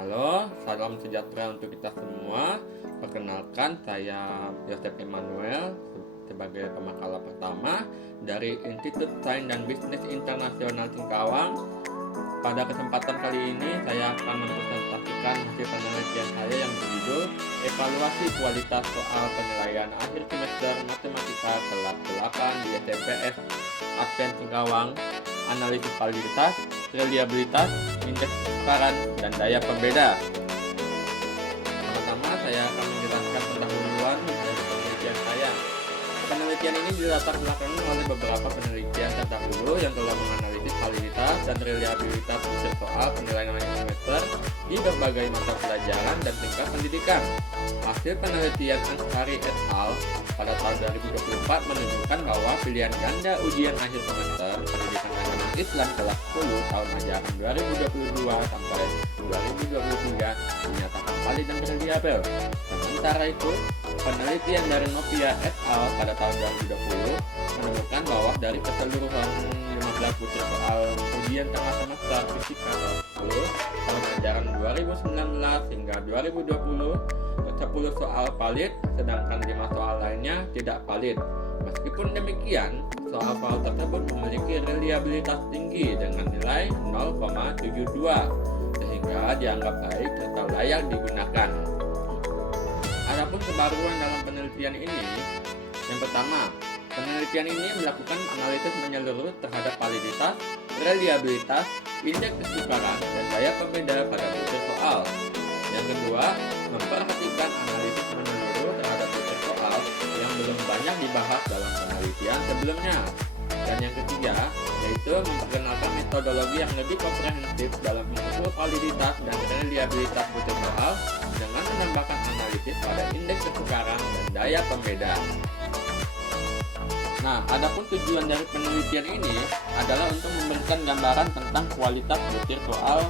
Halo, salam sejahtera untuk kita semua. Perkenalkan, saya Yosef Emmanuel sebagai pemakala pertama dari Institut Sains dan Bisnis Internasional Singkawang. Pada kesempatan kali ini, saya akan mempresentasikan hasil penelitian saya yang berjudul Evaluasi Kualitas Soal Penilaian Akhir Semester Matematika kelas 8 di SMPS Advent Singkawang, analisis validitas, reliabilitas, indeks kesukaran, dan daya pembeda. Pertama, saya akan menjelaskan pendahuluan dari penelitian saya. Penelitian ini dilatar belakangi oleh beberapa penelitian terdahulu yang telah menganalisis validitas dan reliabilitas unsur soal penilaian akhir semester di berbagai mata pelajaran dan tingkat pendidikan. Hasil penelitian Ansari et al. Pada tahun 2024 menunjukkan bahwa pilihan ganda ujian akhir semester pendidikan agama Islam kelas 10 tahun ajaran 2022 sampai 2023 dinyatakan valid dan reliabel. Sementara itu, penelitian dari Novia et al. Pada tahun 2020 menemukan bahwa dari keseluruhan 15 butir soal ujian tengah semester fisika kelas 10 tahun ajaran 2019 hingga 2020, 10 soal valid, sedangkan 5 soal lainnya tidak valid. Meskipun demikian, soal-soal tersebut memiliki reliabilitas tinggi dengan nilai 0,72, sehingga dianggap baik atau layak digunakan. Adapun kebaruan dalam penelitian ini, yang pertama, penelitian ini melakukan analisis menyeluruh terhadap validitas, reliabilitas, indeks kesukaran, dan daya pembeda pada butir soal. Yang kedua, memperhatikan analisis menyeluruh terhadap butir soal yang belum banyak dibahas dalam penelitian sebelumnya. Dan yang ketiga, yaitu memperkenalkan metodologi yang lebih komprehensif dalam mengukur validitas dan reliabilitas butir soal dengan menambahkan analisis pada indeks kesukaran dan daya pembeda. Nah, adapun tujuan dari penelitian ini adalah untuk memberikan gambaran tentang kualitas butir soal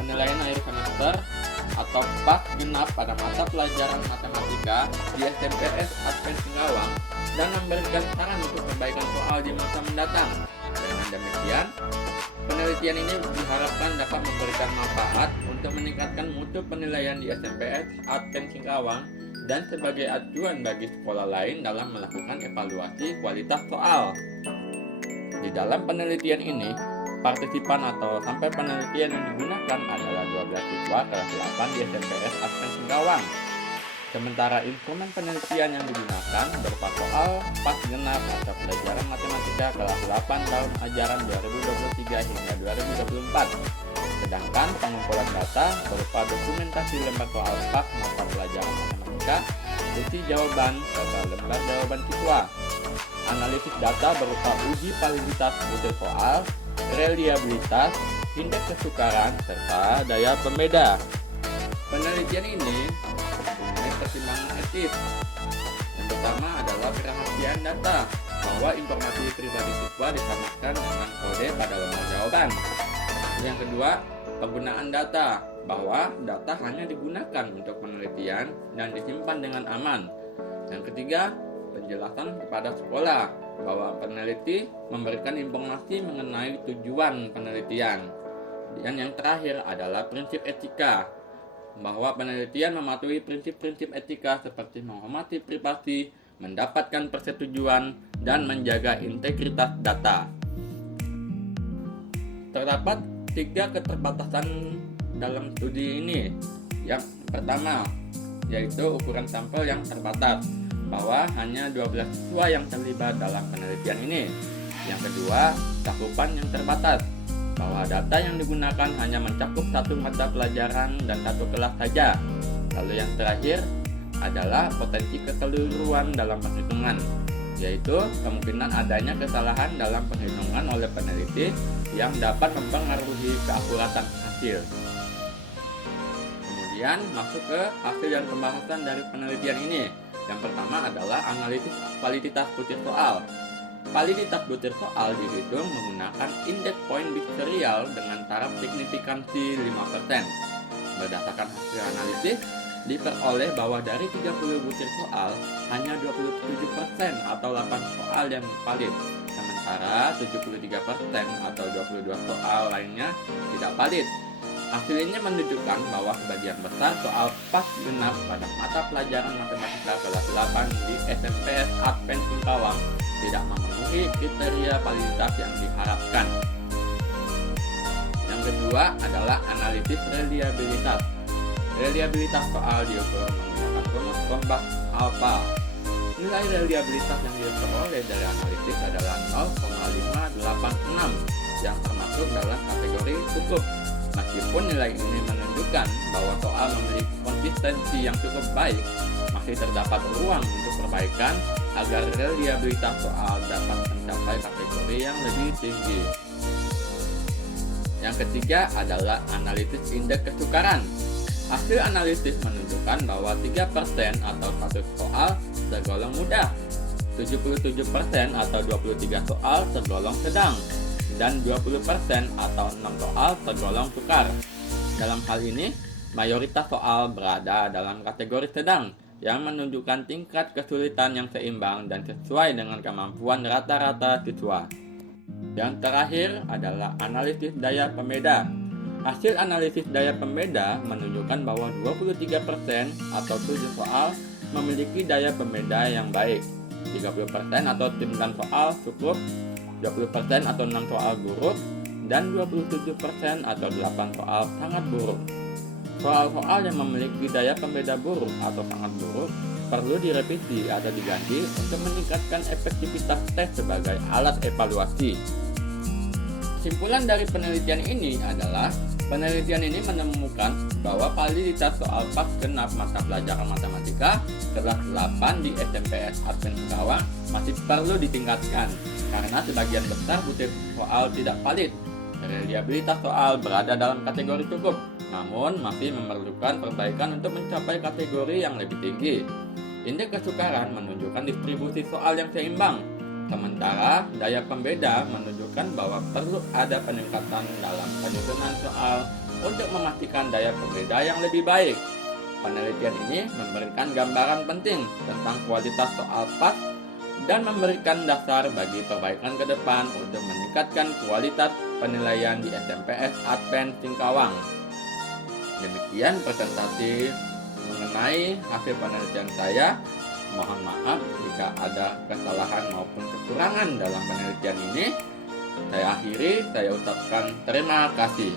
penilaian akhir semester atau pas genap pada mata pelajaran matematika di SMPS Advent Singkawang dan memberikan saran untuk perbaikan soal di masa mendatang. Dengan demikian, penelitian ini diharapkan dapat memberikan manfaat untuk meningkatkan mutu penilaian di SMPS Advent Singkawang dan sebagai acuan bagi sekolah lain dalam melakukan evaluasi kualitas soal. Di dalam penelitian ini, partisipan atau sampel penelitian yang digunakan adalah 12 siswa kelas 8 di SMPS Advent Singkawang. Sementara instrumen penelitian yang digunakan berupa soal pas genap atau pelajaran matematika kelas 8 tahun ajaran 2023 hingga 2024. Sedangkan pengumpulan data berupa dokumentasi lembar soal pas mata pelajaran matematika, bukti jawaban, serta lembar jawaban siswa. Analisis data berupa uji validitas butir soal, reliabilitas, indeks kesukaran, serta daya pembeda. Penelitian ini mempunyai pertimbangan etis. Yang pertama adalah kerahasiaan data, bahwa informasi pribadi siswa disamakan dengan kode pada lembar jawaban. Yang kedua, penggunaan data, bahwa data hanya digunakan untuk penelitian dan disimpan dengan aman. Yang ketiga, penjelasan kepada sekolah, bahwa peneliti memberikan informasi mengenai tujuan penelitian. Dan yang terakhir adalah prinsip etika, bahwa penelitian mematuhi prinsip-prinsip etika seperti menghormati privasi, mendapatkan persetujuan, dan menjaga integritas data. Terdapat 3 keterbatasan dalam studi ini. Yang pertama, yaitu ukuran sampel yang terbatas, bahwa hanya 12 siswa yang terlibat dalam penelitian ini. Yang kedua, cakupan yang terbatas, bahwa data yang digunakan hanya mencakup 1 mata pelajaran dan 1 kelas saja. Lalu yang terakhir adalah potensi keseluruhan dalam perhitungan, yaitu kemungkinan adanya kesalahan dalam perhitungan oleh peneliti yang dapat mempengaruhi keakuratan hasil. Kemudian masuk ke hasil dan pembahasan dari penelitian ini. Yang pertama adalah analisis validitas butir soal. Validitas butir soal dihitung menggunakan indeks poin biserial dengan taraf signifikansi 5%. Berdasarkan hasil analisis, diperoleh bahwa dari 30 butir soal, hanya 27% atau 8 soal yang valid. Sementara 73% atau 22 soal lainnya tidak valid. Hasil ini menunjukkan bahwa sebagian besar soal pas genap pada mata pelajaran matematika kelas 8 di SMPS Advent Singkawang tidak memenuhi kriteria validitas yang diharapkan. Yang kedua adalah analisis reliabilitas. Reliabilitas soal diukur menggunakan rumus Rombach alfa. Nilai reliabilitas yang diperoleh dari analisis adalah 0,586 yang termasuk dalam kategori cukup. Meskipun nilai ini menunjukkan bahwa soal memiliki konsistensi yang cukup baik, masih terdapat ruang untuk perbaikan agar reliabilitas soal dapat mencapai kategori yang lebih tinggi. Yang ketiga adalah analisis indeks kesukaran. Hasil analisis menunjukkan bahwa 3% atau 1 soal tergolong mudah, 77% atau 23 soal tergolong sedang, dan 20% atau 6 soal tergolong sukar. Dalam hal ini, mayoritas soal berada dalam kategori sedang yang menunjukkan tingkat kesulitan yang seimbang dan sesuai dengan kemampuan rata-rata siswa. Yang terakhir adalah analisis daya pembeda. Hasil analisis daya pembeda menunjukkan bahwa 23% atau 7 soal memiliki daya pembeda yang baik, 30% atau 9 soal cukup, 20% atau 6 soal buruk, dan 27% atau 8 soal sangat buruk. Soal-soal yang memiliki daya pembeda buruk atau sangat buruk perlu direvisi atau diganti untuk meningkatkan efektivitas tes sebagai alat evaluasi. Kesimpulan dari penelitian ini adalah penelitian ini menemukan bahwa validitas soal pas genap mata pelajaran matematika kelas 8 di SMPS Advent Singkawang masih perlu ditingkatkan karena sebagian besar butir soal tidak valid. Reliabilitas soal berada dalam kategori cukup, namun masih memerlukan perbaikan untuk mencapai kategori yang lebih tinggi. Indeks kesukaran menunjukkan distribusi soal yang seimbang, sementara daya pembeda menunjukkan bahwa perlu ada peningkatan dalam penyusunan soal untuk memastikan daya pembeda yang lebih baik. Penelitian ini memberikan gambaran penting tentang kualitas soal pas dan memberikan dasar bagi perbaikan ke depan untuk meningkatkan kualitas penilaian di SMPS Advent Singkawang. Demikian presentasi mengenai hasil penelitian saya. Mohon maaf jika ada kesalahan maupun kekurangan dalam penelitian ini. Saya akhiri, saya ucapkan terima kasih.